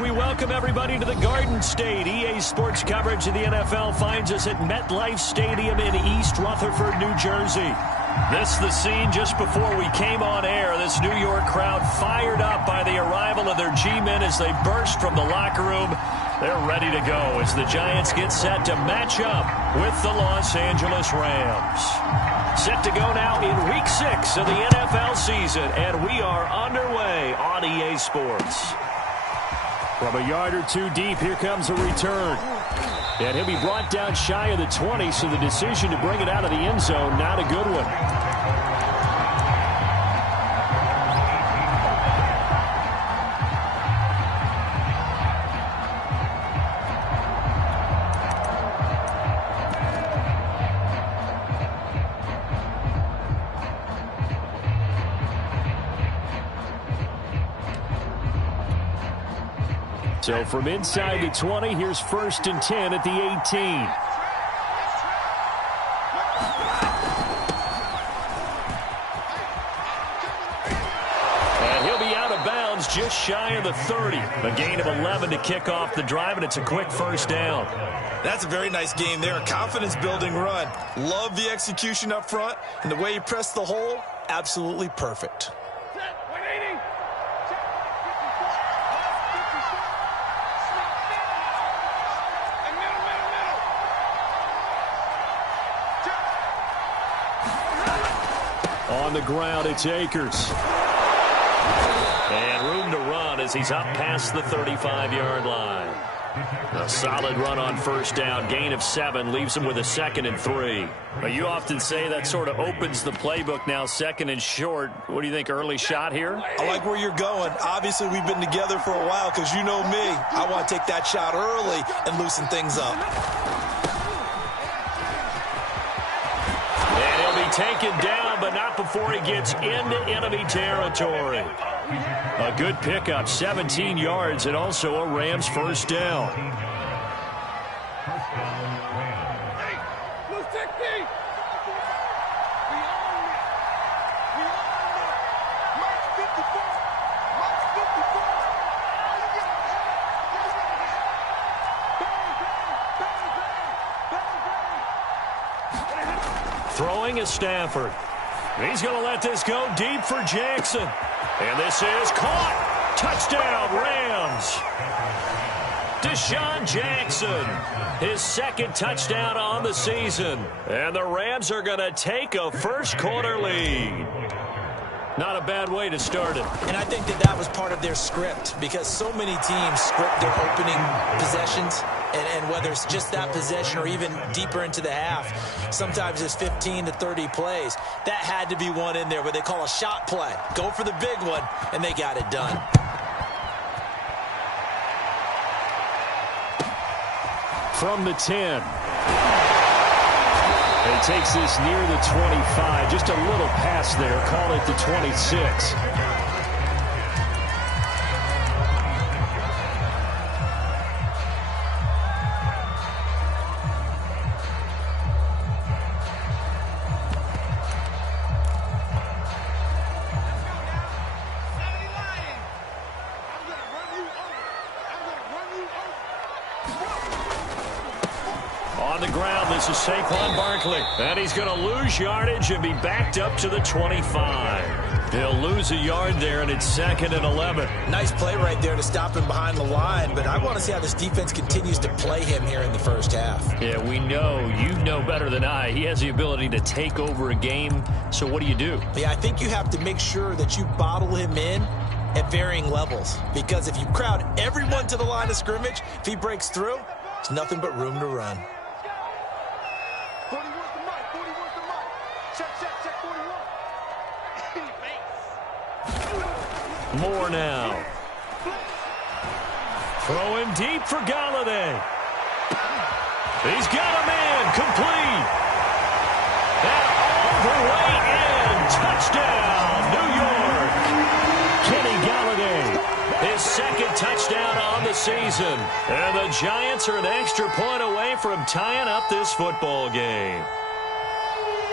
We welcome everybody to the Garden State. EA Sports coverage of the NFL finds us at MetLife Stadium in East Rutherford, New Jersey. This is the scene just before we came on air. This New York crowd fired up by the arrival of their G-men as they burst from the locker room. They're ready to go as the Giants get set to match up with the Los Angeles Rams. Set to go now in Week 6 of the NFL season, and we are underway on EA Sports. From a yard or two deep, here comes a return. And he'll be brought down shy of the 20, so the decision to bring it out of the end zone, not a good one. So from inside the 20, here's 1st and 10 at the 18. And he'll be out of bounds just shy of the 30. A gain of 11 to kick off the drive, and it's a quick first down. That's a very nice game there. A confidence-building run. Love the execution up front, and the way he pressed the hole, absolutely perfect. On the ground, it's Akers. And room to run as he's up past the 35-yard line. A solid run on first down. Gain of 7 leaves him with a 2nd and 3. But you often say that sort of opens the playbook now, 2nd and short. What do you think, early shot here? I like where you're going. Obviously, we've been together for a while because you know me. I want to take that shot early and loosen things up. And he'll be taken down, but not before he gets into enemy territory. A good pickup, 17 yards, and also a Rams first down. Throwing is Stafford. He's going to let this go deep for Jackson. And this is caught. Touchdown, Rams. Deshaun Jackson, his 2nd touchdown on the season. And the Rams are going to take a first-quarter lead. Not a bad way to start it. And I think that was part of their script because so many teams script their opening possessions. And whether it's just that possession or even deeper into the half, sometimes it's 15 to 30 plays. That had to be one in there where they call a shot play. Go for the big one, and they got it done. From the 10. He takes this near the 25. Just a little pass there. Call it the 26. On the ground, this is Saquon Barkley. And he's going to lose yardage and be backed up to the 25. He'll lose a yard there, and it's 2nd and 11. Nice play right there to stop him behind the line, but I want to see how this defense continues to play him here in the first half. Yeah, we know. You know better than I. He has the ability to take over a game, so what do you do? Yeah, I think you have to make sure that you bottle him in at varying levels, because if you crowd everyone to the line of scrimmage, if he breaks through, there's nothing but room to run. Moore now. Throw him deep for Galladay. He's got a man complete. And all the way in. Touchdown, New York. Kenny Galladay, his 2nd touchdown on the season. And the Giants are an extra point away from tying up this football game.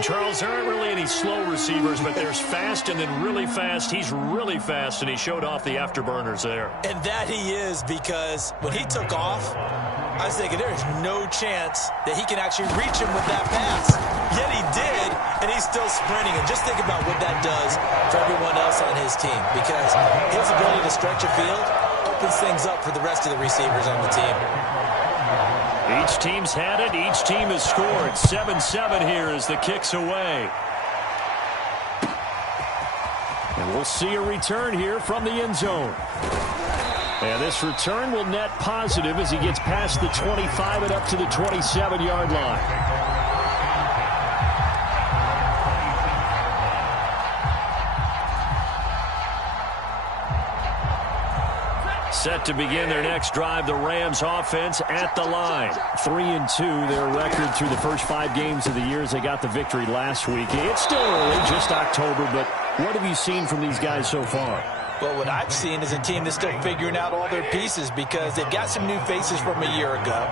Charles, there aren't really any slow receivers, but there's fast and then really fast. He's really fast, and he showed off the afterburners there. And that he is, because when he took off, I was thinking there is no chance that he can actually reach him with that pass. Yet he did, and he's still sprinting. And just think about what that does for everyone else on his team, because his ability to stretch a field opens things up for the rest of the receivers on the team. Each team's had it. Each team has scored. 7-7 here as the kick's away. And we'll see a return here from the end zone. And this return will net positive as he gets past the 25 and up to the 27-yard line. Set to begin their next drive, the Rams offense at the line. 3-2, their record through the first 5 games of the year as they got the victory last week. It's still early, just October, but what have you seen from these guys so far? Well, what I've seen is a team that's still figuring out all their pieces, because they've got some new faces from a year ago,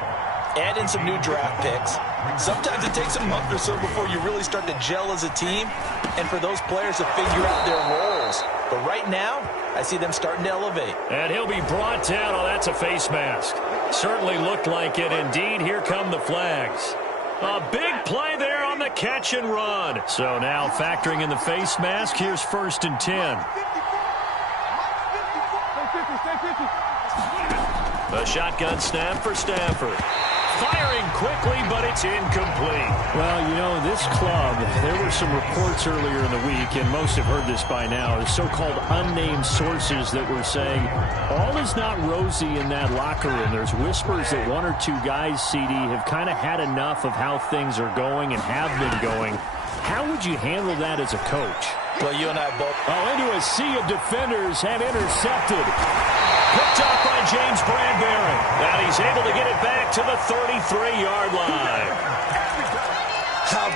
add in some new draft picks. Sometimes it takes a month or so before you really start to gel as a team, and for those players to figure out their roles. But right now, I see them starting to elevate. And he'll be brought down. Oh, that's a face mask. Certainly looked like it. Indeed, here come the flags. A big play there on the catch and run. So now factoring in the face mask, here's 1st and 10. A shotgun snap for Stafford. Firing quickly, but it's incomplete. Well, you know, this club, there were some reports earlier in the week, and most have heard this by now, the so-called unnamed sources that were saying all is not rosy in that locker room. There's whispers that 1 or 2 guys, CD, have kind of had enough of how things are going and have been going. How would you handle that as a coach? Well, you and I both. Oh, into a sea of defenders and intercepted. Picked up by James Bradbury. And he's able to get it back to the 33-yard line.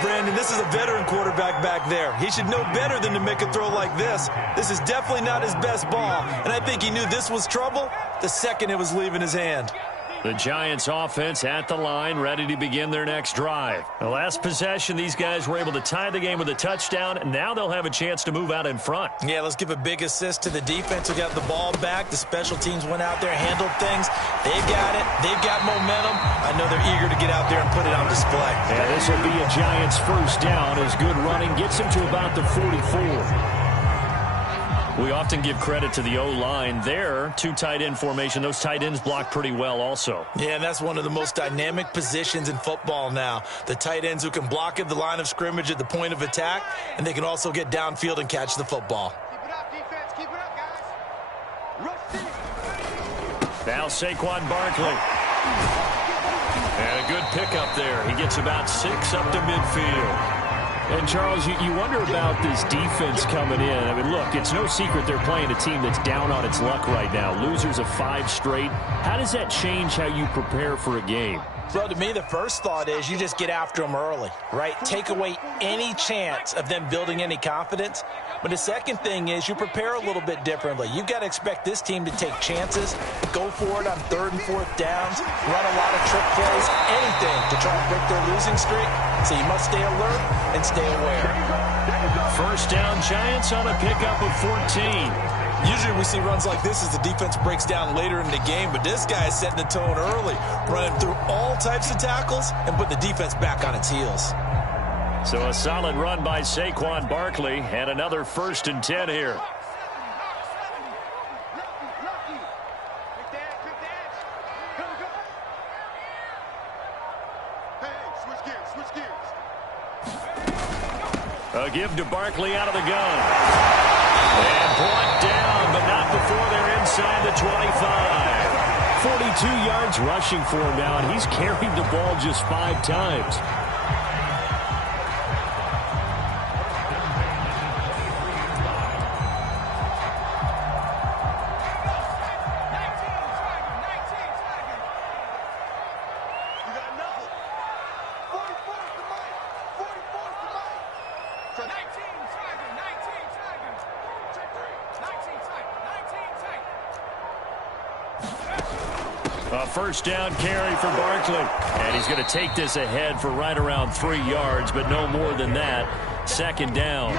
Brandon, this is a veteran quarterback back there. He should know better than to make a throw like this. This is definitely not his best ball. And I think he knew this was trouble the second it was leaving his hand. The Giants offense at the line, ready to begin their next drive. The last possession, these guys were able to tie the game with a touchdown, and now they'll have a chance to move out in front. Yeah, let's give a big assist to the defense who got the ball back. The special teams went out there, handled things. They got it. They've got momentum. I know they're eager to get out there and put it on display. Yeah, this will be a Giants first down as good running gets him to about the 44. We often give credit to the O-line there. 2 tight end formation. Those tight ends block pretty well also. Yeah, and that's one of the most dynamic positions in football now. The tight ends who can block at the line of scrimmage at the point of attack, and they can also get downfield and catch the football. Keep it up, defense. Keep it up, guys. Rush. Now Saquon Barkley. And a good pickup there. He gets about 6 up to midfield. And, Charles, you wonder about this defense coming in. I mean, look, it's no secret they're playing a team that's down on its luck right now. Losers of 5 straight. How does that change how you prepare for a game? Well, to me, the first thought is you just get after them early, right? Take away any chance of them building any confidence. But the second thing is you prepare a little bit differently. You've got to expect this team to take chances, go for it on 3rd and 4th downs, run a lot of trick plays, anything to try and break their losing streak. So you must stay alert and stay aware. First down, Giants on a pickup of 14. Usually we see runs like this as the defense breaks down later in the game, but this guy is setting the tone early, running through all types of tackles and put the defense back on its heels. So a solid run by Saquon Barkley and another 1st and 10 here. A give to Barkley out of the gun. And brought down, but not before they're inside the 25. 42 yards rushing for him now, and he's carried the ball just 5 times. A first down carry for Barkley. And he's going to take this ahead for right around 3 yards, but no more than that. Second down.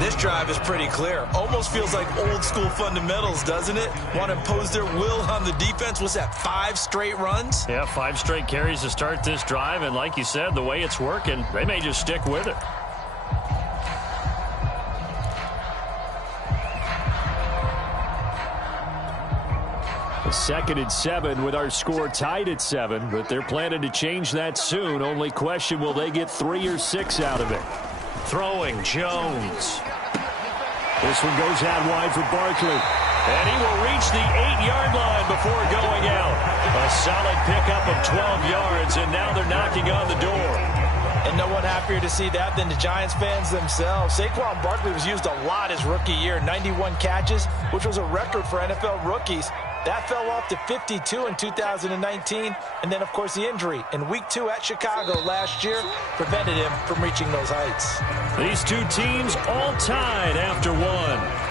This drive is pretty clear. Almost feels like old school fundamentals, doesn't it? Want to impose their will on the defense. What's that, 5 straight runs? Yeah, 5 straight carries to start this drive. And like you said, the way it's working, they may just stick with it. Second and 7 with our score tied at 7, but they're planning to change that soon. Only question, will they get 3 or 6 out of it? Throwing, Jones. This one goes out wide for Barkley. And he will reach the 8-yard line before going out. A solid pickup of 12 yards, and now they're knocking on the door. And no one happier to see that than the Giants fans themselves. Saquon Barkley was used a lot his rookie year, 91 catches, which was a record for NFL rookies. That fell off to 52 in 2019, and then, of course, the injury in Week 2 at Chicago last year prevented him from reaching those heights. These two teams all tied after one.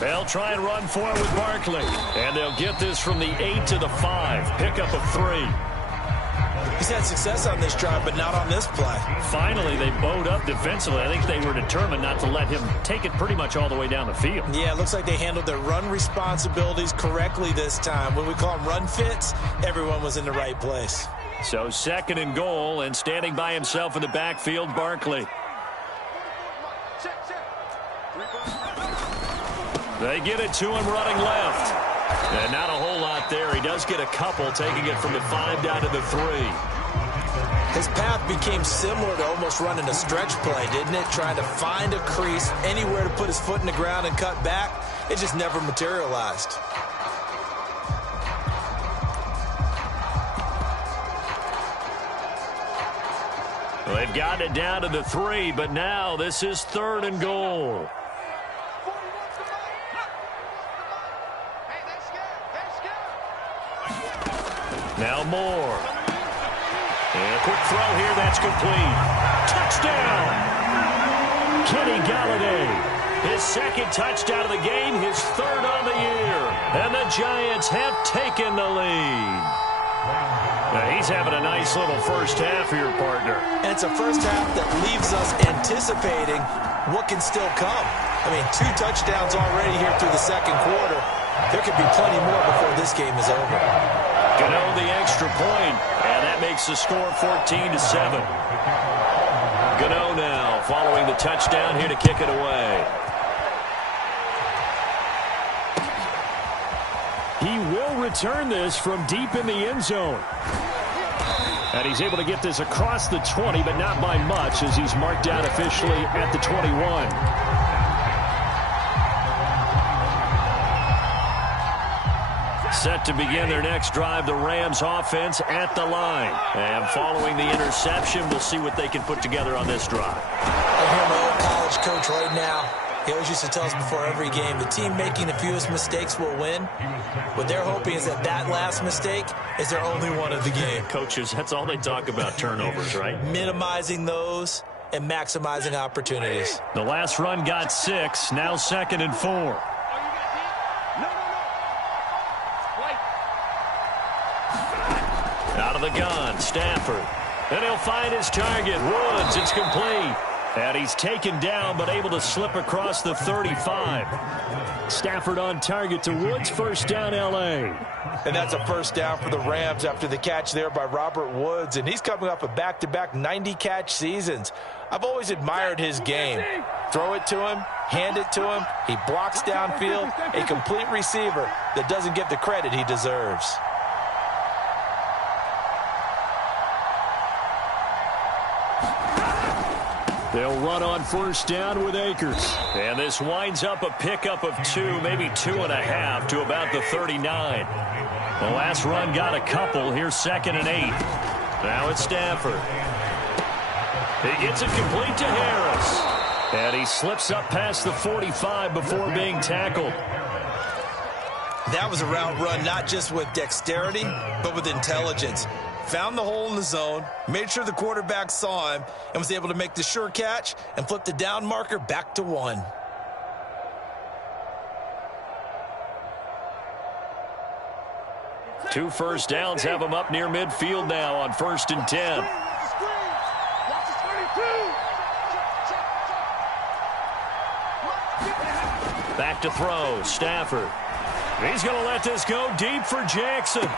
They'll try and run for it with Barkley. And they'll get this from the 8 to the 5. Pickup of 3. He's had success on this drive, but not on this play. Finally, they bowed up defensively. I think they were determined not to let him take it pretty much all the way down the field. Yeah, it looks like they handled their run responsibilities correctly this time. When we call them run fits, everyone was in the right place. So second and goal, and standing by himself in the backfield, Barkley. They get it to him running left. And not a whole lot there. He does get a couple, taking it from the 5 down to the 3. His path became similar to almost running a stretch play, didn't it? Trying to find a crease, anywhere to put his foot in the ground and cut back. It just never materialized. Well, they've gotten it down to the 3, but now this is third and goal. Now Moore. And a quick throw here, that's complete. Touchdown! Kenny Galladay. His second touchdown of the game, his third on the year. And the Giants have taken the lead. Now he's having a nice little first half here, partner. And it's a first half that leaves us anticipating what can still come. I mean, 2 touchdowns already here through the second quarter. There could be plenty more before this game is over. Gano the extra point, and that makes the score 14-7. Gano now following the touchdown here to kick it away. He will return this from deep in the end zone. And he's able to get this across the 20, but not by much, as he's marked out officially at the 21. Set to begin their next drive, the Rams offense at the line. And following the interception, we'll see what they can put together on this drive. I hear my old college coach right now. He always used to tell us before every game, the team making the fewest mistakes will win. What they're hoping is that that last mistake is their only one of the game. Coaches, that's all they talk about, turnovers, right? Minimizing those and maximizing opportunities. The last run got 6, now second and 4. Out of the gun, Stafford. And he'll find his target, Woods. It's complete. And he's taken down, but able to slip across the 35. Stafford on target to Woods, first down, L.A. And that's a first down for the Rams after the catch there by Robert Woods. And he's coming off a back-to-back 90-catch seasons. I've always admired his game. Throw it to him, hand it to him. He blocks downfield, a complete receiver that doesn't get the credit he deserves. They'll run on first down with Akers. And this winds up a pickup of 2, maybe 2.5 to about the 39. The last run got a couple. Here's second and 8. Now it's Stafford. He gets it complete to Harris. And he slips up past the 45 before being tackled. That was a route run not just with dexterity, but with intelligence. Found the hole in the zone, made sure the quarterback saw him, and was able to make the sure catch and flip the down marker back to 1. Two first downs have him up near midfield now on 1st and 10. Back to throw, Stafford. He's going to let this go deep for Jackson.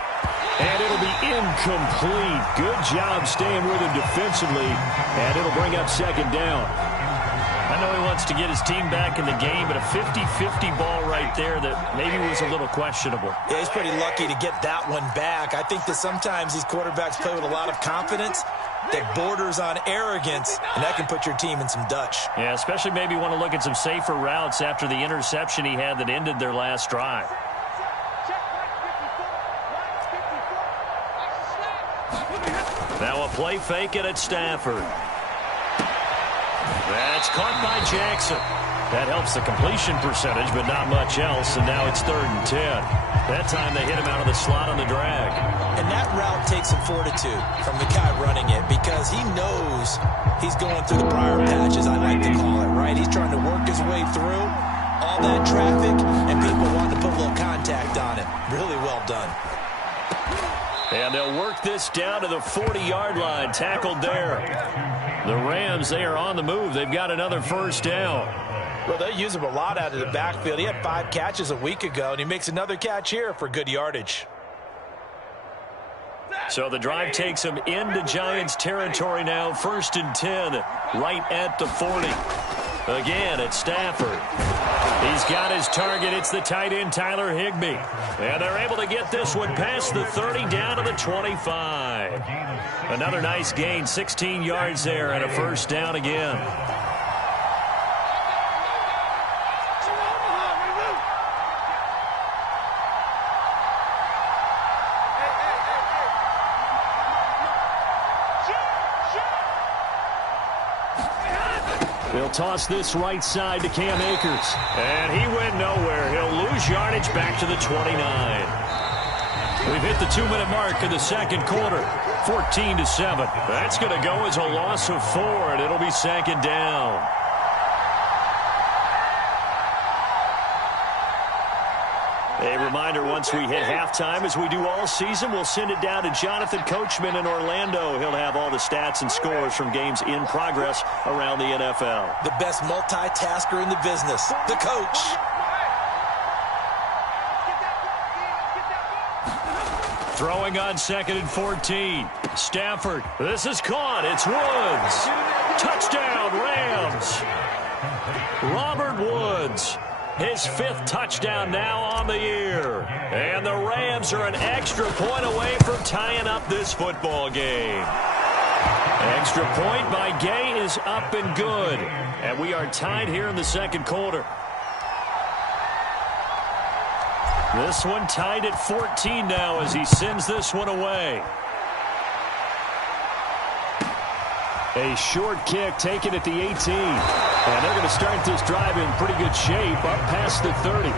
And it'll be incomplete. Good job staying with him defensively. And it'll bring up 2nd down. I know he wants to get his team back in the game, but a 50-50 ball right there that maybe was a little questionable. Yeah, he's pretty lucky to get that one back. I think that sometimes these quarterbacks play with a lot of confidence that borders on arrogance, and that can put your team in some Dutch. Yeah, especially maybe want to look at some safer routes after the interception he had that ended their last drive. Now a play fake it at Stafford. That's caught by Jackson. That helps the completion percentage, but not much else, and now it's 3rd and 10. That time they hit him out of the slot on the drag. And that route takes some fortitude from the guy running it because he knows he's going through the briar patches, I like to call it, right? He's trying to work his way through all that traffic, and people want to put a little contact on it. Really well done. And they'll work this down to the 40-yard line, tackled there. The Rams, they are on the move. They've got another first down. Well, they use him a lot out of the backfield. He had 5 catches a week ago, and he makes another catch here for good yardage. So the drive takes him into Giants territory now, 1st and 10, right at the 40. Again, it's Stafford. He's got his target. It's the tight end, Tyler Higbee. And they're able to get this one past the 30 down to the 25. Another nice gain, 16 yards there, and a first down again. They'll toss this right side to Cam Akers. And he went nowhere. He'll lose yardage back to the 29. We've hit the 2-minute mark in the second quarter. 14-7. That's going to go as a loss of 4, and it'll be 2nd down. A reminder, once we hit halftime, as we do all season, we'll send it down to Jonathan Coachman in Orlando. He'll have all the stats and scores from games in progress around the NFL. The best multitasker in the business, the coach. Throwing on 2nd and 14. Stafford. This is caught. It's Woods. Touchdown, Rams. Robert Woods. His 5th touchdown now on the year. And the Rams are an extra point away from tying up this football game. Extra point by Gay is up and good. And we are tied here in the second quarter. This one tied at 14 now as he sends this one away. A short kick taken at the 18. And they're going to start this drive in pretty good shape up past the 30.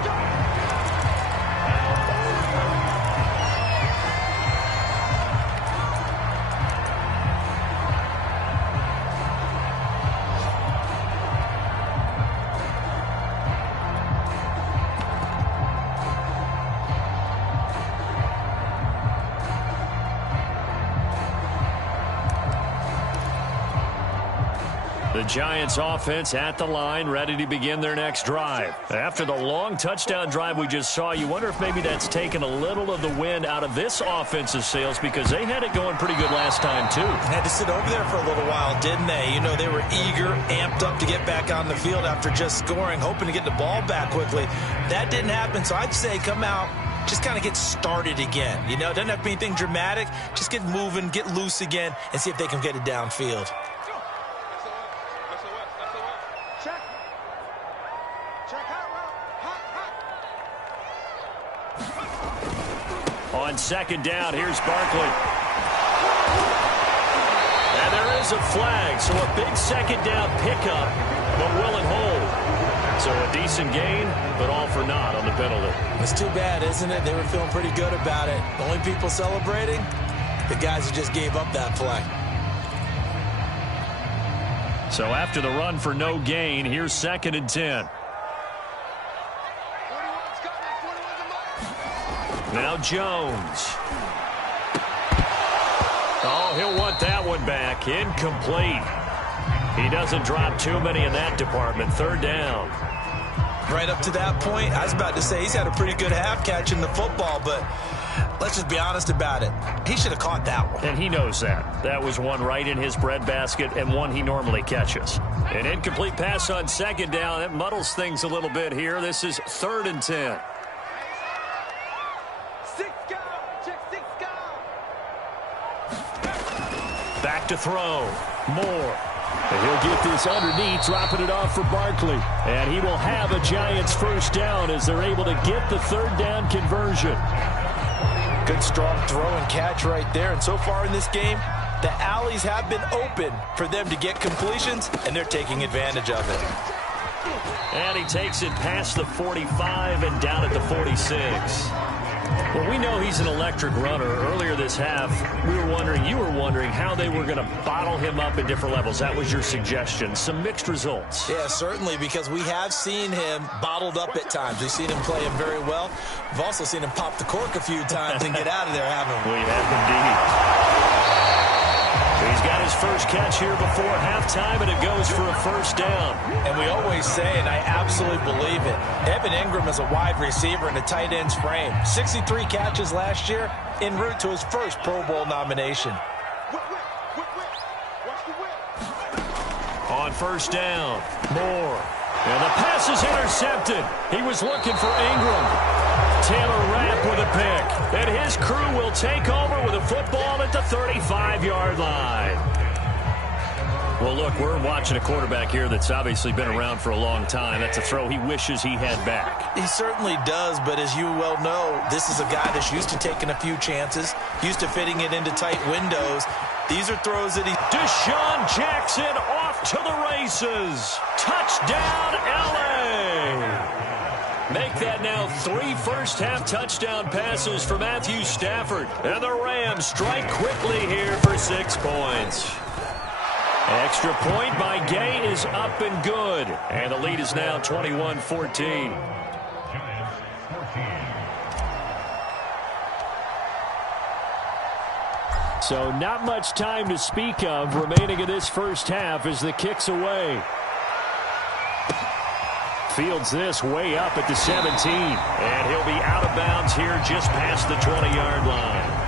The Giants offense at the line, ready to begin their next drive. After the long touchdown drive we just saw, you wonder if maybe that's taken a little of the wind out of this offensive sails because they had it going pretty good last time too. Had to sit over there for a little while, didn't they? You know, they were eager, amped up to get back on the field after just scoring, hoping to get the ball back quickly. That didn't happen, so I'd say come out, just kind of get started again. You know, it doesn't have to be anything dramatic. Just get moving, get loose again, and see if they can get it downfield. On second down, here's Barkley. And there is a flag, so a big second down pickup, but will it hold? So a decent gain, but all for naught on the penalty. It's too bad, isn't it? They were feeling pretty good about it. The only people celebrating, the guys who just gave up that play. So after the run for no gain, here's 2nd and 10. Now Jones. Oh, he'll want that one back. Incomplete. He doesn't drop too many in that department. 3rd down. Right up to that point, I was about to say he's had a pretty good half catching the football, but let's just be honest about it. He should have caught that one. And he knows that. That was one right in his breadbasket and one he normally catches. An incomplete pass on 2nd down. That muddles things a little bit here. This is 3rd and 10. Back to throw. Moore. And he'll get this underneath, dropping it off for Barkley. And he will have a Giants 1st down as they're able to get the 3rd down conversion. Good strong throw and catch right there. And so far in this game, the alleys have been open for them to get completions, and they're taking advantage of it. And he takes it past the 45 and down at the 46. Well, we know he's an electric runner. Earlier this half, you were wondering how they were going to bottle him up at different levels. That was your suggestion. Some mixed results. Yeah, certainly, because we have seen him bottled up at times. We've seen him play him very well. We've also seen him pop the cork a few times and get out of there, haven't we? We have indeed. He's got his first catch here before halftime, and it goes for a 1st down. And we always say, and I absolutely believe it, Evan Ingram is a wide receiver in a tight end's frame. 63 catches last year, en route to his first Pro Bowl nomination. On 1st down, Moore. And the pass is intercepted. He was looking for Ingram. Taylor Rapp with a pick. And his crew will take over with a football at the 35-yard line. Well, look, we're watching a quarterback here that's obviously been around for a long time. That's a throw he wishes he had back. He certainly does, but as you well know, this is a guy that's used to taking a few chances, used to fitting it into tight windows. These are throws that he... Deshaun Jackson off to the races. Touchdown, L.A. Make that now 3 first-half touchdown passes for Matthew Stafford. And the Rams strike quickly here for 6 points. Extra point by Gay is up and good. And the lead is now 21-14. So not much time to speak of remaining in this first half as the kick's away. Fields this way up at the 17. And he'll be out of bounds here just past the 20-yard line.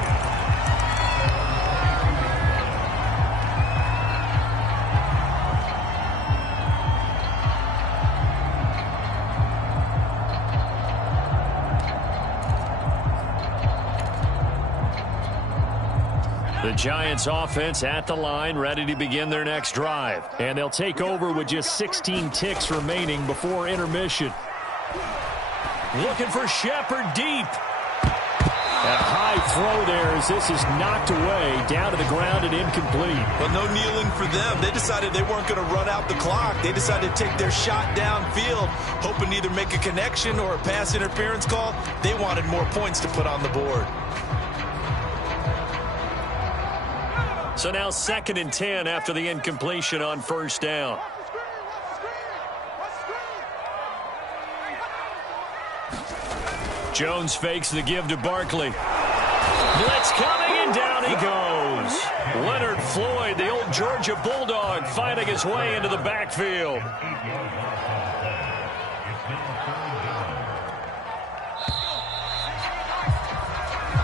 The Giants offense at the line, ready to begin their next drive. And they'll take over with just 16 ticks remaining before intermission. Looking for Shepard deep. And a high throw there as this is knocked away, down to the ground and incomplete. Well, no kneeling for them. They decided they weren't going to run out the clock. They decided to take their shot downfield, hoping to either make a connection or a pass interference call. They wanted more points to put on the board. So now 2nd and 10 after the incompletion on 1st down. Jones fakes the give to Barkley. Blitz coming, and down he goes. Leonard Floyd, the old Georgia Bulldog, finding his way into the backfield.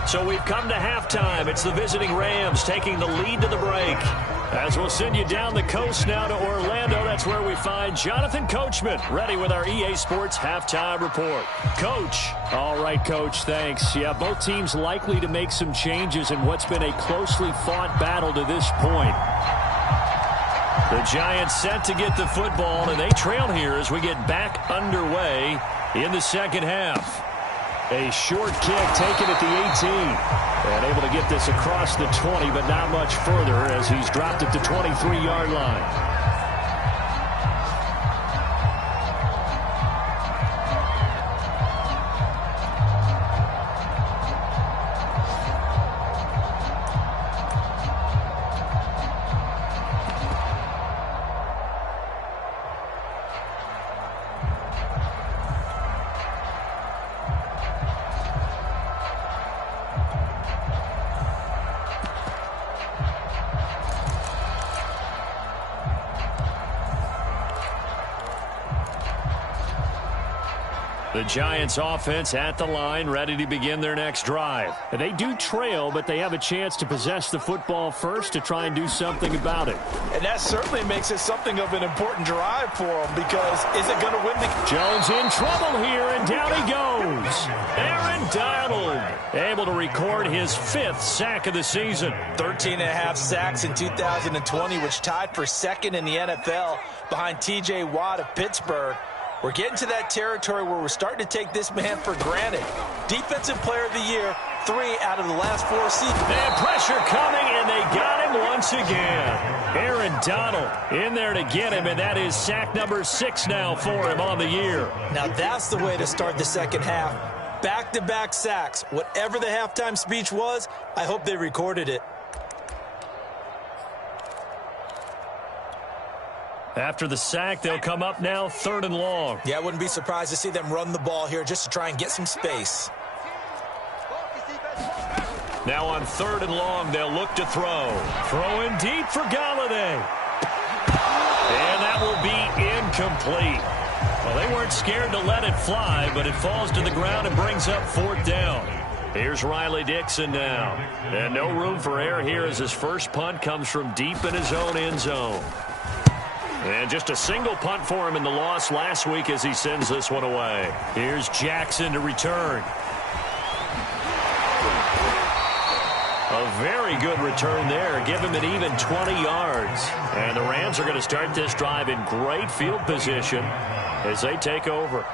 So we've come to halftime. It's the visiting Rams taking the lead to the break. As we'll send you down the coast now to Orlando, that's where we find Jonathan Coachman, ready with our EA Sports Halftime Report. Coach. All right, Coach, thanks. Yeah, both teams likely to make some changes in what's been a closely fought battle to this point. The Giants set to get the football, and they trail here as we get back underway in the second half. A short kick taken at the 18. And able to get this across the 20, but not much further as he's dropped at the 23-yard line. The Giants offense at the line, ready to begin their next drive. They do trail, but they have a chance to possess the football first to try and do something about it. And that certainly makes it something of an important drive for them, because is it going to win the... Jones in trouble here, and down he goes. Aaron Donald able to record his 5th sack of the season. 13.5 sacks in 2020, which tied for 2nd in the NFL behind T.J. Watt of Pittsburgh. We're getting to that territory where we're starting to take this man for granted. Defensive Player of the Year, 3 out of the last 4 seasons. And pressure coming, and they got him once again. Aaron Donald in there to get him, and that is sack number 6 now for him on the year. Now that's the way to start the second half. Back-to-back sacks. Whatever the halftime speech was, I hope they recorded it. After the sack, they'll come up now 3rd and long. Yeah, I wouldn't be surprised to see them run the ball here just to try and get some space. Now on 3rd and long, they'll look to throw. Throwing deep for Golladay. And that will be incomplete. Well, they weren't scared to let it fly, but it falls to the ground and brings up 4th down. Here's Riley Dixon now. And no room for error here as his first punt comes from deep in his own end zone. And just a single punt for him in the loss last week as he sends this one away. Here's Jackson to return. A very good return there. Give him an even 20 yards. And the Rams are going to start this drive in great field position as they take over.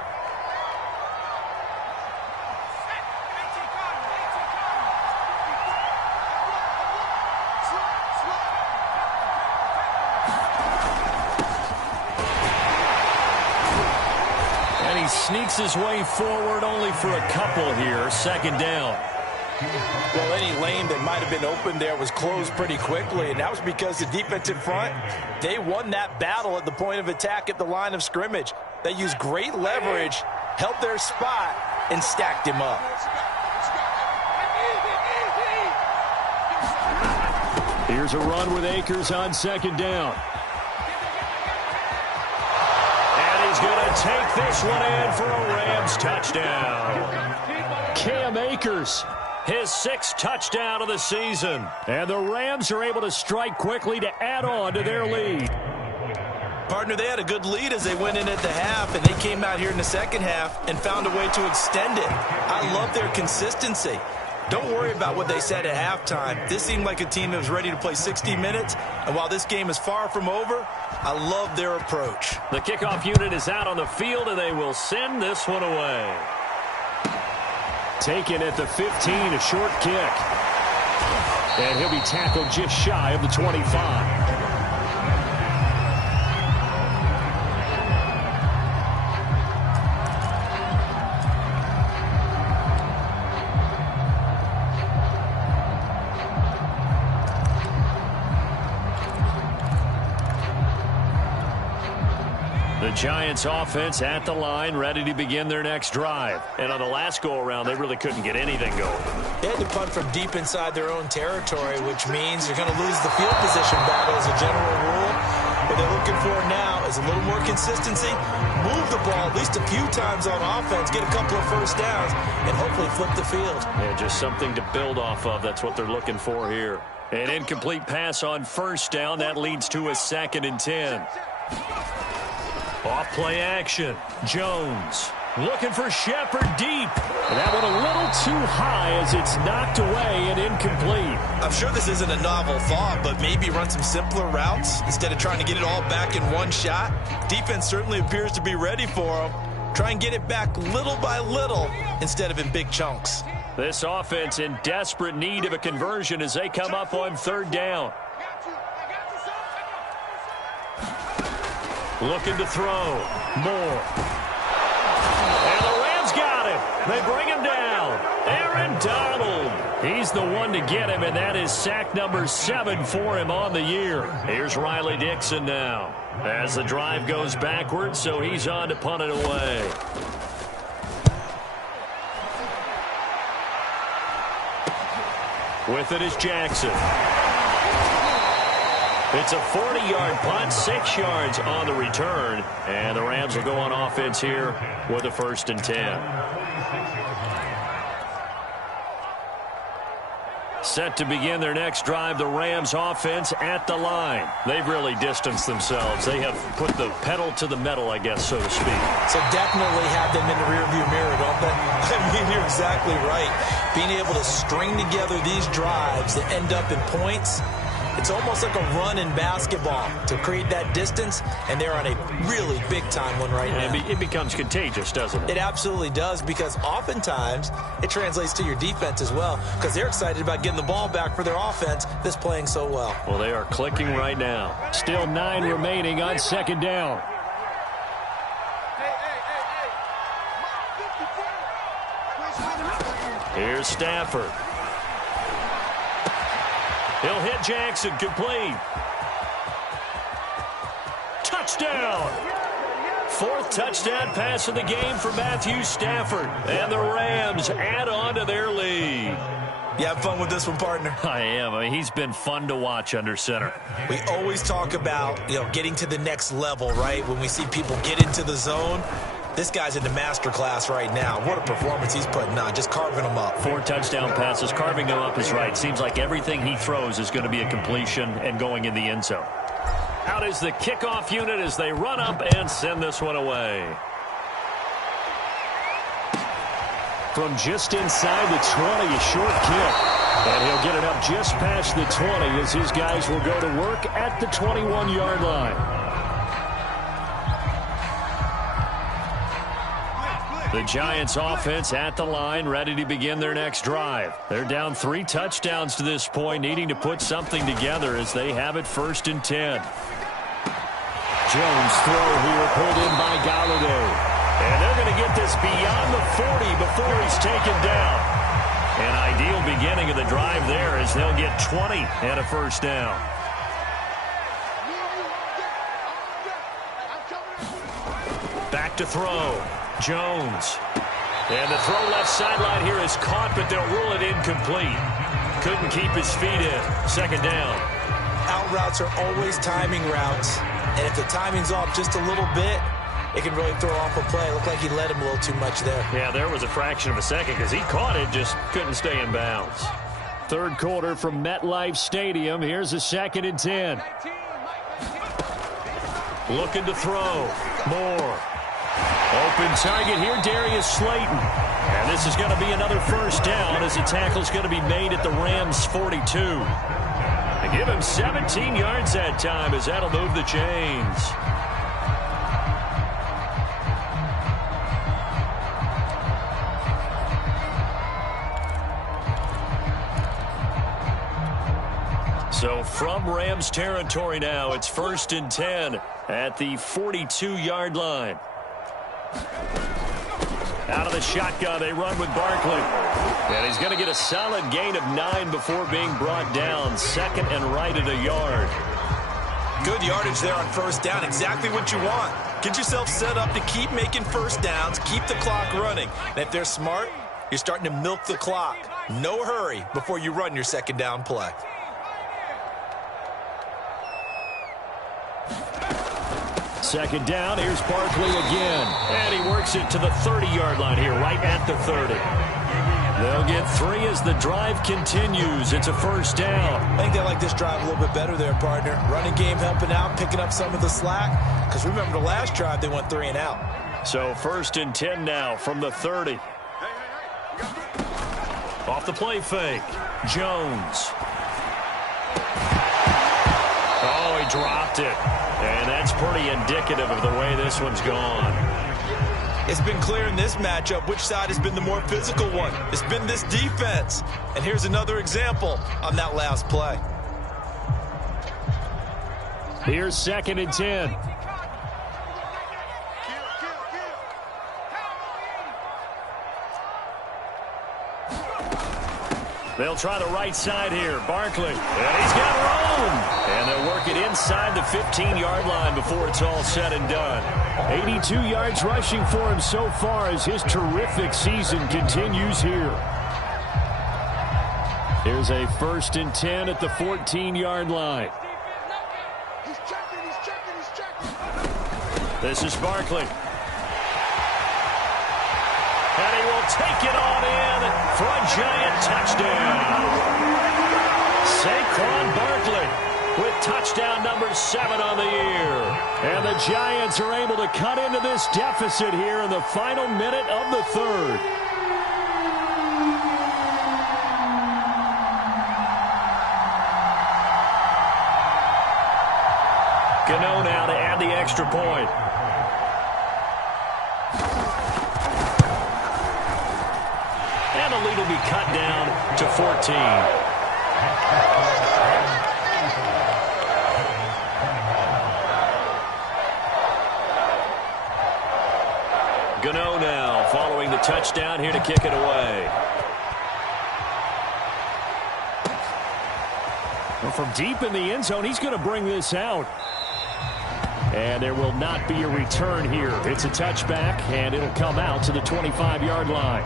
Sneaks his way forward only for a couple here. 2nd down. Well, any lane that might have been open there was closed pretty quickly, and that was because the defensive front, they won that battle at the point of attack at the line of scrimmage. They used great leverage, held their spot, and stacked him up. Here's a run with Akers on 2nd down. He's going to take this one in for a Rams touchdown. Cam Akers, his 6th touchdown of the season. And the Rams are able to strike quickly to add on to their lead. Partner, they had a good lead as they went in at the half, and they came out here in the second half and found a way to extend it. I love their consistency. Don't worry about what they said at halftime. This seemed like a team that was ready to play 60 minutes, and while this game is far from over, I love their approach. The kickoff unit is out on the field, and they will send this one away. Taken at the 15, a short kick. And he'll be tackled just shy of the 25. The Giants offense at the line, ready to begin their next drive. And on the last go-around, they really couldn't get anything going. They had to punt from deep inside their own territory, which means you're going to lose the field position battle as a general rule. What they're looking for now is a little more consistency, move the ball at least a few times on offense, get a couple of first downs, and hopefully flip the field. Yeah, just something to build off of. That's what they're looking for here. An incomplete pass on 1st down. That leads to a 2nd and 10. Off play action. Jones looking for Shepard deep. And that one a little too high as it's knocked away and incomplete. I'm sure this isn't a novel thought, but maybe run some simpler routes instead of trying to get it all back in one shot. Defense certainly appears to be ready for them. Try and get it back little by little instead of in big chunks. This offense in desperate need of a conversion as they come up on third down. Looking to throw. Moore. And the Rams got him. They bring him down. Aaron Donald. He's the one to get him, and that is sack number 7 for him on the year. Here's Riley Dixon now. As the drive goes backwards, so he's on to punt it away. With it is Jackson. It's a 40-yard punt, 6 yards on the return. And the Rams will go on offense here with a 1st and 10. Set to begin their next drive, the Rams offense at the line. They've really distanced themselves. They have put the pedal to the metal, I guess, so to speak. So definitely have them in the rearview mirror, don't they? I mean, you're exactly right. Being able to string together these drives that end up in points, it's almost like a run in basketball to create that distance, and they're on a really big-time one right now. It becomes contagious, doesn't it? It absolutely does, because oftentimes it translates to your defense as well, because they're excited about getting the ball back for their offense that's playing so well. Well, they are clicking right now. Still 9 remaining on 2nd down. Here's Stafford. He'll hit Jackson, complete. Touchdown! 4th touchdown pass of the game for Matthew Stafford. And the Rams add on to their lead. You have fun with this one, partner? I am. I mean, he's been fun to watch under center. We always talk about, getting to the next level, right? When we see people get into the zone. This guy's in the master class right now. What a performance he's putting on, just carving them up. 4 touchdown passes, carving them up is right. Seems like everything he throws is going to be a completion and going in the end zone. Out is the kickoff unit as they run up and send this one away. From just inside the 20, a short kick. And he'll get it up just past the 20 as his guys will go to work at the 21-yard line. The Giants offense at the line, ready to begin their next drive. They're down 3 touchdowns to this point, needing to put something together as they have it 1st and 10. Jones throw here, pulled in by Galladay. And they're going to get this beyond the 40 before he's taken down. An ideal beginning of the drive there as they'll get 20 and a 1st down. Back to throw. Jones. And the throw left sideline here is caught, but they'll rule it incomplete. Couldn't keep his feet in. 2nd down. Out routes are always timing routes. And if the timing's off just a little bit, it can really throw off a play. Looked like he led him a little too much there. Yeah, there was a fraction of a second because he caught it, just couldn't stay in bounds. 3rd quarter from MetLife Stadium. Here's a 2nd and 10. Looking to throw. Moore. Open target here, Darius Slayton. And this is going to be another 1st down as the tackle's going to be made at the Rams' 42. They give him 17 yards that time as that'll move the chains. So from Rams territory now, it's 1st and 10 at the 42-yard line. Out of the shotgun, they run with Barkley. And he's going to get a solid gain of 9 before being brought down. 2nd and right at a yard. Good yardage there on 1st down. Exactly what you want. Get yourself set up to keep making 1st downs, keep the clock running. And if they're smart, you're starting to milk the clock. No hurry before you run your 2nd down play. Second down, here's Barkley again. And he works it to the 30-yard line here, right at the 30. They'll get 3 as the drive continues. It's a 1st down. I think they like this drive a little bit better there, partner. Running game helping out, picking up some of the slack. Because remember the last drive, they went 3 and out. So 1st and 10 now from the 30. Off the play fake. Jones. Oh, he dropped it. And that's pretty indicative of the way this one's gone. It's been clear in this matchup which side has been the more physical one. It's been this defense. And here's another example on that last play. Here's 2nd and 10. They'll try the right side here. Barkley. And he's got room. And they'll work it inside the 15-yard line before it's all said and done. 82 yards rushing for him so far as his terrific season continues here. Here's a 1st and 10 at the 14-yard line. He's checking. This is Barkley. And he will take it on in for a giant touchdown. Saquon Barkley with touchdown number 7 on the year. And the Giants are able to cut into this deficit here in the final minute of the 3rd. Gano now to add the extra point. And the lead will be cut down to 14. Gano now following the touchdown here to kick it away. Well, from deep in the end zone, he's going to bring this out. And there will not be a return here. It's a touchback, and it'll come out to the 25-yard line.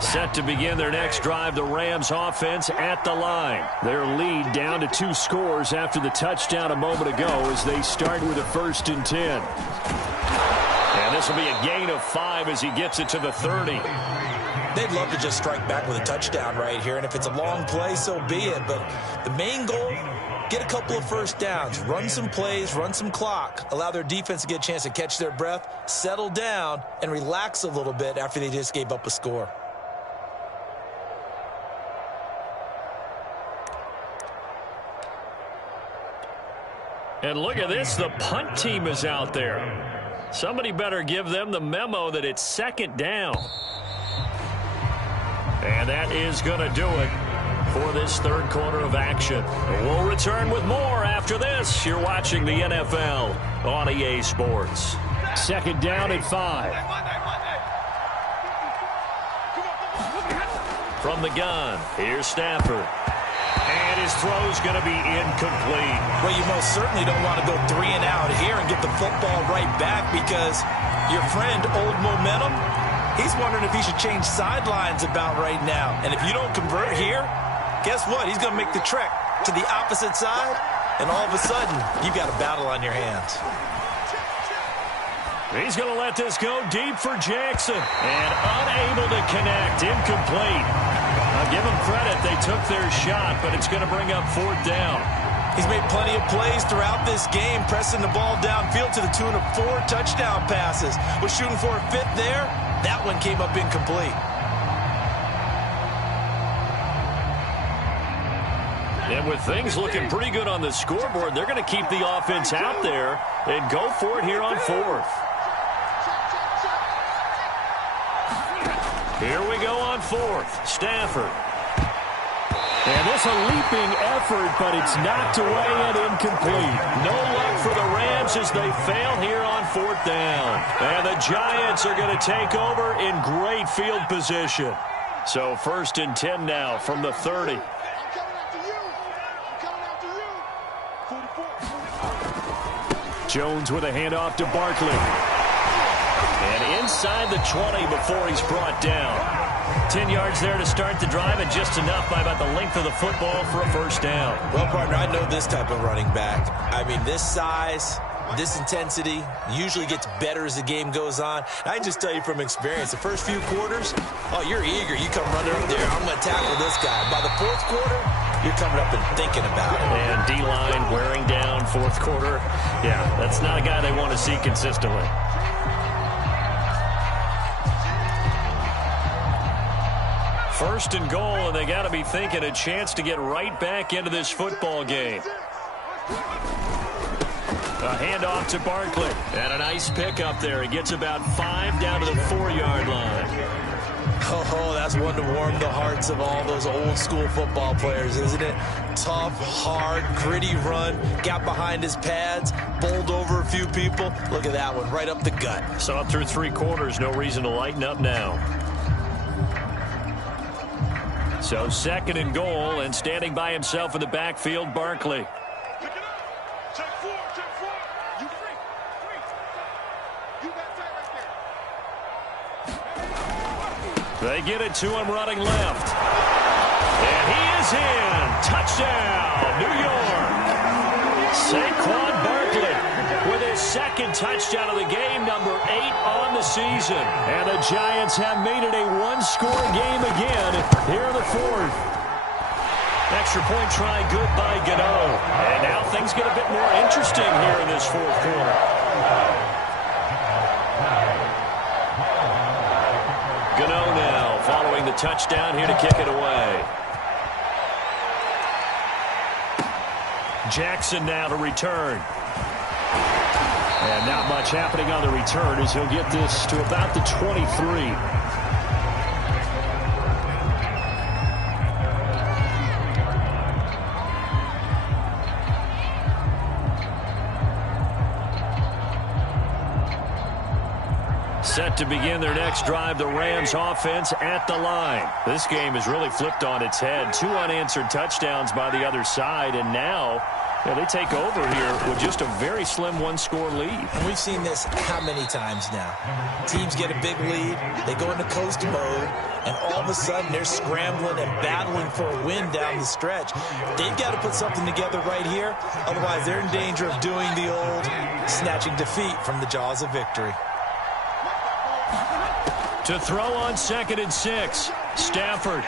Set to begin their next drive, the Rams offense at the line. Their lead down to 2 scores after the touchdown a moment ago as they start with a 1st and 10. And this will be a gain of 5 as he gets it to the 30. They'd love to just strike back with a touchdown right here, and if it's a long play, so be it. But the main goal, get a couple of first downs, run some plays, run some clock, allow their defense to get a chance to catch their breath, settle down, and relax a little bit after they just gave up a score. And look at this, the punt team is out there. Somebody better give them the memo that it's 2nd down. And that is going to do it for this 3rd quarter of action. We'll return with more after this. You're watching the NFL on EA Sports. 2nd down and 5. From the gun, here's Stafford. And his throw's going to be incomplete. Well, you most certainly don't want to go 3 and out here and get the football right back because your friend, Old Momentum, he's wondering if he should change sidelines about right now. And if you don't convert here, guess what? He's going to make the trek to the opposite side, and all of a sudden, you've got a battle on your hands. He's going to let this go deep for Jackson. And unable to connect. Incomplete. I'll give them credit. They took their shot, but it's going to bring up 4th down. He's made plenty of plays throughout this game, pressing the ball downfield to the tune of 4 touchdown passes. Was shooting for a 5th there. That one came up incomplete. And with things looking pretty good on the scoreboard, they're going to keep the offense out there and go for it here on 4th. Here we go on 4th. Stafford. And this a leaping effort, but it's knocked away and incomplete. No luck for the Rams as they fail here on 4th down. And the Giants are going to take over in great field position. So 1st and 10 now from the 30. Jones with a handoff to Barkley. And inside the 20 before he's brought down. 10 yards there to start the drive, and just enough by about the length of the football for a 1st down. Well, partner, I know this type of running back. I mean, this size, this intensity usually gets better as the game goes on. I can just tell you from experience, the first few quarters, oh, you're eager. You come running up there. I'm going to tackle this guy. By the 4th quarter, you're coming up and thinking about it. And D-line wearing down 4th quarter. Yeah, that's not a guy they want to see consistently. First and goal, and they got to be thinking a chance to get right back into this football game. A handoff to Barkley. And a nice pickup there. He gets about 5 down to the 4-yard line. Oh, that's one to warm the hearts of all those old school football players, isn't it? Tough, hard, gritty run. Got behind his pads, bowled over a few people. Look at that one, right up the gut. So up through 3 quarters, no reason to lighten up now. So 2nd and goal, and standing by himself in the backfield, Barkley. Pick it up. Check 4, check 4. You free. You got that right there. They get it to him running left. And he is in. Touchdown, New York. Saquon Barkley with his 2nd touchdown of the game, number 8 on the season. And the Giants have made it a 1-score game again here in the 4th. Extra point try good by Gano. And now things get a bit more interesting here in this 4th quarter. Gano now following the touchdown here to kick it away. Jackson now to return. And not much happening on the return as he'll get this to about the 23. Set to begin their next drive, the Rams offense at the line. This game is really flipped on its head. 2 unanswered touchdowns by the other side, and now they take over here with just a very slim 1-score lead. And we've seen this how many times now? Teams get a big lead, they go into coast mode, and all of a sudden they're scrambling and battling for a win down the stretch. They've got to put something together right here, otherwise they're in danger of doing the old snatching defeat from the jaws of victory. To throw on 2nd and 6, Stafford.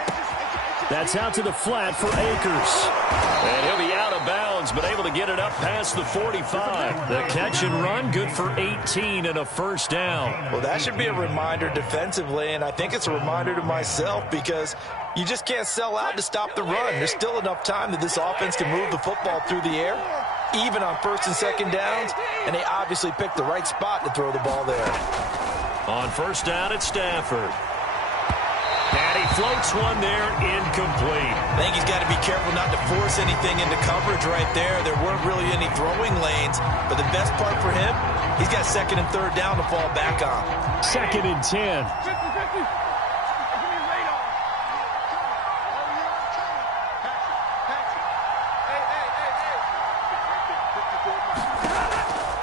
That's out to the flat for Akers. And he'll be out of bounds, but able to get it up past the 45. The catch and run, good for 18 and a 1st down. Well, that should be a reminder defensively, and I think it's a reminder to myself because you just can't sell out to stop the run. There's still enough time that this offense can move the football through the air, even on 1st and 2nd downs, and they obviously picked the right spot to throw the ball there. On 1st down, it's Stafford. And he floats one there, incomplete. I think he's got to be careful not to force anything into coverage right there. There weren't really any throwing lanes, but the best part for him, he's got 2nd and 3rd down to fall back on. 2nd and 10.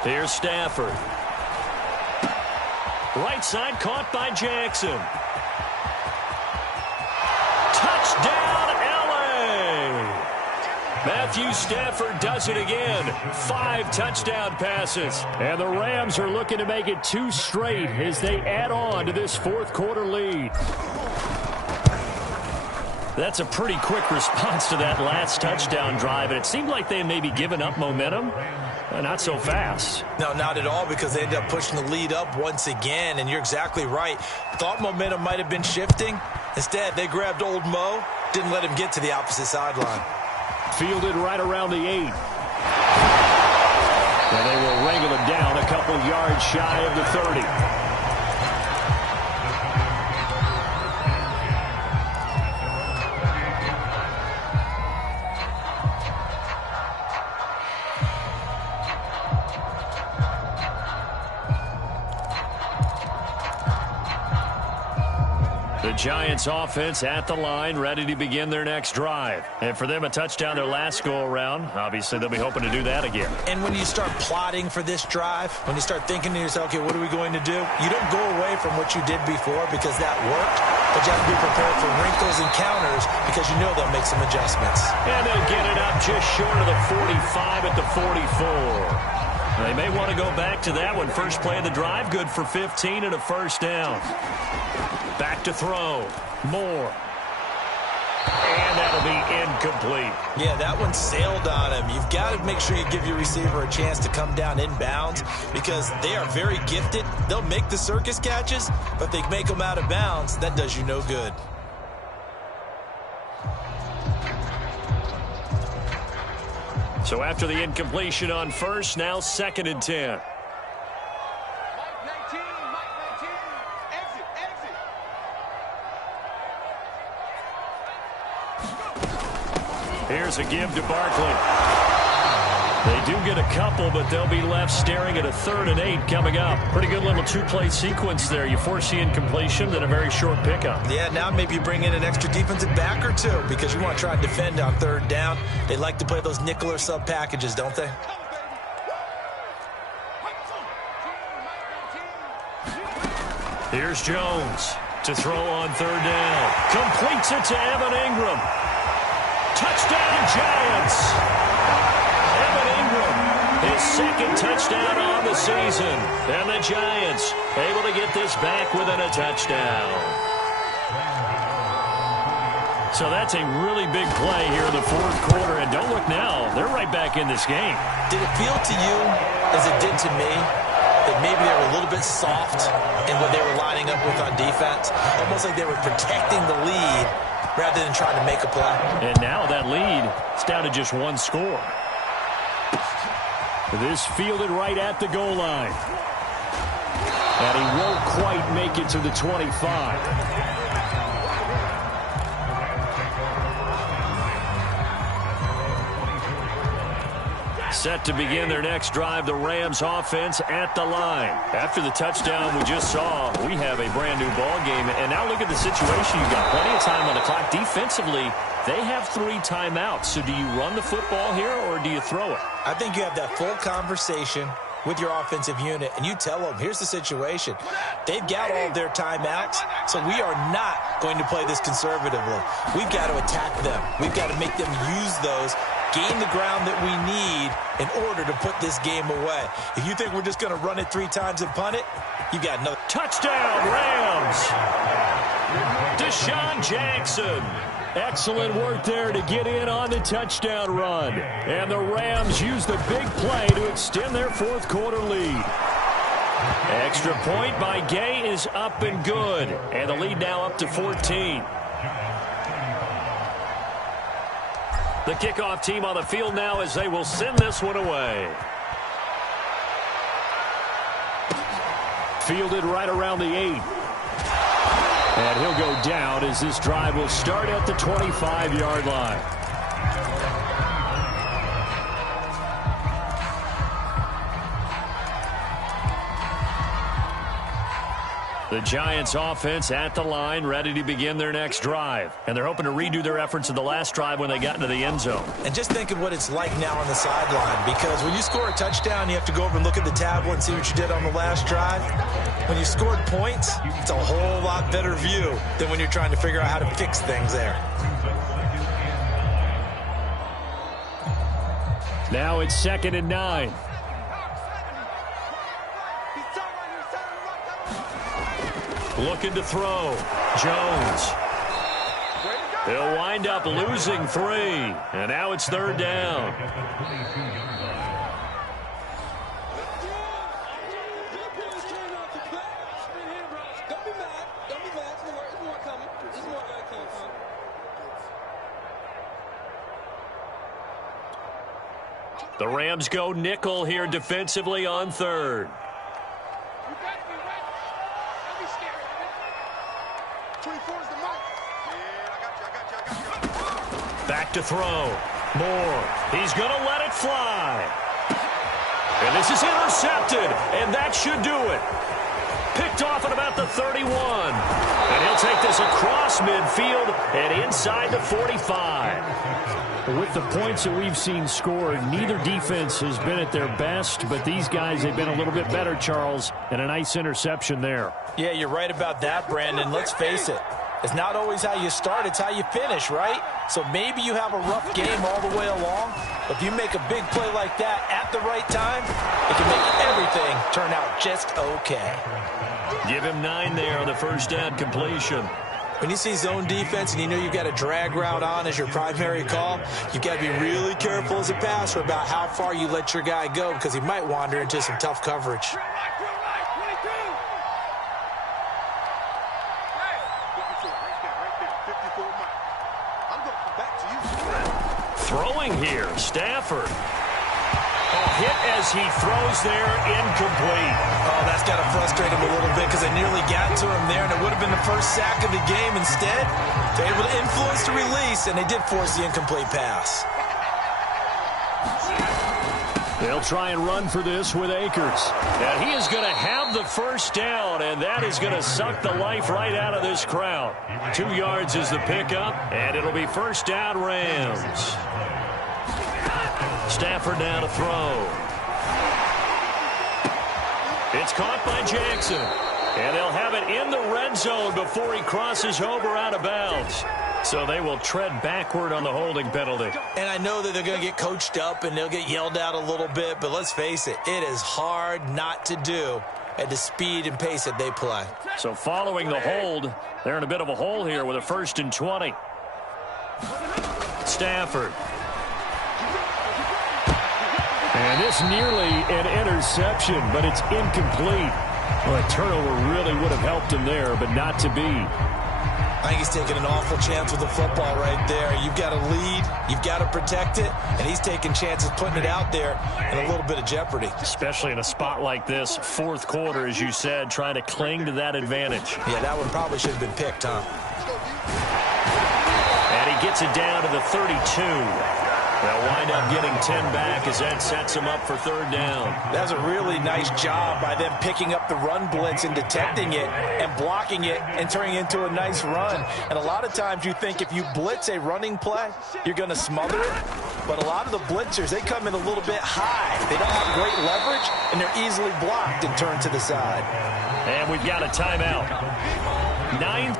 50-50. Here's Stafford. Right side caught by Jackson. Touchdown, LA! Matthew Stafford does it again. 5 touchdown passes. And the Rams are looking to make it 2 straight as they add on to this 4th quarter lead. That's a pretty quick response to that last touchdown drive, and it seemed like they may be giving up momentum. Not so fast. No, not at all, because they ended up pushing the lead up once again, and you're exactly right. Thought momentum might have been shifting. Instead, they grabbed old Mo, didn't let him get to the opposite sideline. Fielded right around the 8. And they will wrangle him down a couple yards shy of the 30. The Giants offense at the line, ready to begin their next drive. And for them, a touchdown their last go-around. Obviously, they'll be hoping to do that again. And when you start plotting for this drive, when you start thinking to yourself, okay, what are we going to do? You don't go away from what you did before because that worked, but you have to be prepared for wrinkles and counters because you know they'll make some adjustments. And they'll get it up just short of the 45 at the 44. They may want to go back to that one. First play of the drive, good for 15 and a 1st down. Back to throw. Moore. And that'll be incomplete. Yeah, that one sailed on him. You've got to make sure you give your receiver a chance to come down inbounds because they are very gifted. They'll make the circus catches, but if they make them out of bounds, that does you no good. So after the incompletion on first, now 2nd and 10. Here's a give to Barkley. They do get a couple, but they'll be left staring at a 3rd and 8 coming up. Pretty good little 2-play sequence there. You force the incompletion, then a very short pickup. Yeah, now maybe you bring in an extra defensive back or two because you want to try to defend on 3rd down. They like to play those nickel or sub packages, don't they? Here's Jones to throw on 3rd down. Completes it to Evan Ingram. Touchdown, Giants! Evan Ingram, his 2nd touchdown on the season. And the Giants able to get this back within a touchdown. So that's a really big play here in the 4th quarter. And don't look now, they're right back in this game. Did it feel to you, as it did to me, that maybe they were a little bit soft in what they were lining up with on defense? Almost like they were protecting the lead rather than trying to make a play. And now that lead is down to just 1 score. This fielded right at the goal line. And he won't quite make it to the 25. Set to begin their next drive, the Rams offense at the line. After the touchdown we just saw, we have a brand new ball game. And now look at the situation. You've got plenty of time on the clock. Defensively, they have 3 timeouts. So do you run the football here or do you throw it? I think you have that full conversation with your offensive unit, and you tell them, here's the situation. They've got all of their timeouts, so we are not going to play this conservatively. We've got to attack them. We've got to make them use those, gain the ground that we need in order to put this game away. If you think we're just going to run it 3 times and punt it, you got no. Touchdown, Rams! Deshaun Jackson. Excellent work there to get in on the touchdown run. And the Rams use the big play to extend their 4th quarter lead. Extra point by Gay is up and good. And the lead now up to 14. The kickoff team on the field now as they will send this one away. Fielded right around the 8. And he'll go down as this drive will start at the 25-yard line. The Giants offense at the line, ready to begin their next drive. And they're hoping to redo their efforts of the last drive when they got into the end zone. And just think of what it's like now on the sideline, because when you score a touchdown, you have to go over and look at the tablet and see what you did on the last drive. When you scored points, it's a whole lot better view than when you're trying to figure out how to fix things there. Now it's 2nd and 9. Looking to throw. Jones. He'll wind up losing 3. And now it's 3rd down. The Rams go nickel here defensively on 3rd. Back to throw. Moore. He's going to let it fly. And this is intercepted. And that should do it. Picked off at about the 31. And he'll take this across midfield and inside the 45. With the points that we've seen scored, neither defense has been at their best, but these guys have been a little bit better, Charles, and a nice interception there. Yeah, you're right about that, Brandon. Let's face it. It's not always how you start, it's how you finish, right? So maybe you have a rough game all the way along, but if you make a big play like that at the right time, it can make everything turn out just okay. Give him 9 there on the first down completion. When you see zone defense and you know you've got a drag route on as your primary call, you've got to be really careful as a passer about how far you let your guy go because he might wander into some tough coverage. Throwing here Stafford. Hit as he throws there, incomplete. Oh, that's got to frustrate him a little bit because they nearly got to him there, and it would have been the first sack of the game. Instead, they're able to influence the release, and they did force the incomplete pass. They'll try and run for this with Akers. And he is going to have the first down, and that is going to suck the life right out of this crowd. 2 yards is the pickup, and it'll be first down Rams. Stafford now to throw. It's caught by Jackson. And they'll have it in the red zone before he crosses over out of bounds. So they will tread backward on the holding penalty. And I know that they're going to get coached up and they'll get yelled at a little bit, but let's face it, it is hard not to do at the speed and pace that they play. So following the hold, they're in a bit of a hole here with a 1st and 20. Stafford. And this nearly an interception, but it's incomplete. Well, a turnover really would have helped him there, but not to be. I think he's taking an awful chance with the football right there. You've got to lead, you've got to protect it, and he's taking chances putting it out there in a little bit of jeopardy. Especially in a spot like this, 4th quarter, as you said, trying to cling to that advantage. Yeah, that one probably should have been picked, huh? And he gets it down to the 32. They'll wind up getting 10 back as that sets him up for 3rd down. That was a really nice job by them picking up the run blitz and detecting it and blocking it and turning it into a nice run. And a lot of times you think if you blitz a running play, you're going to smother it. But a lot of the blitzers, they come in a little bit high. They don't have great leverage, and they're easily blocked and turned to the side. And we've got a timeout. 9.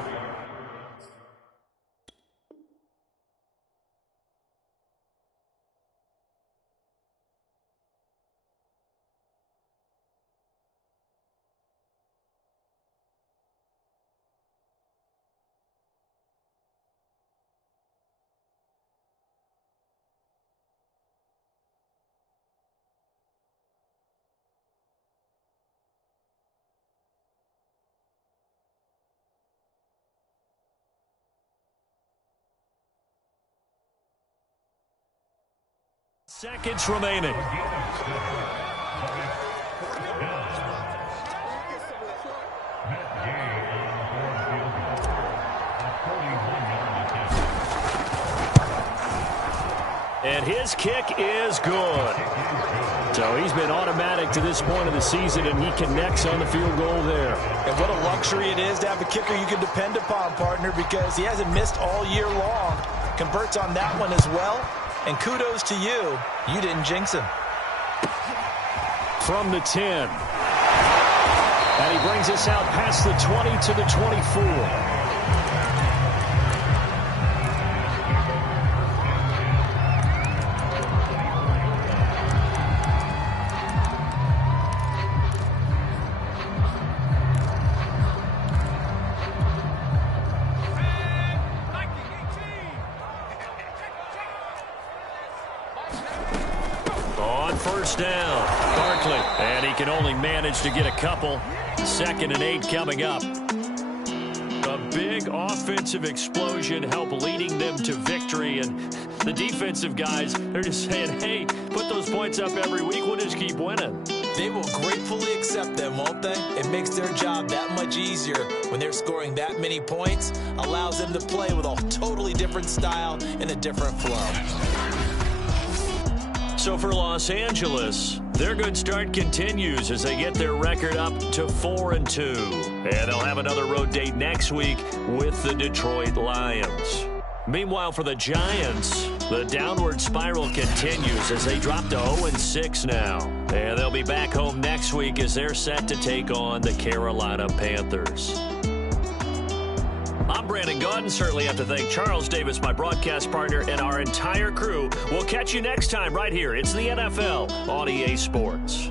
Seconds remaining. And his kick is good. So he's been automatic to this point of the season, and he connects on the field goal there. And what a luxury it is to have a kicker you can depend upon, partner, because he hasn't missed all year long. Converts on that one as well. And kudos to you. You didn't jinx him. From the 10. And he brings us out past the 20 to the 24. First down, Barkley, and he can only manage to get a couple. 2nd and 8 coming up. A big offensive explosion help leading them to victory, and the defensive guys, they're just saying, hey, put those points up every week, we'll just keep winning. They will gratefully accept them, won't they? It makes their job that much easier when they're scoring that many points, allows them to play with a totally different style and a different flow. So for Los Angeles, their good start continues as they get their record up to 4-2. And they'll have another road date next week with the Detroit Lions. Meanwhile, for the Giants, the downward spiral continues as they drop to 0-6 now. And they'll be back home next week as they're set to take on the Carolina Panthers. I'm Brandon Gaudin. Certainly have to thank Charles Davis, my broadcast partner, and our entire crew. We'll catch you next time right here. It's the NFL on EA Sports.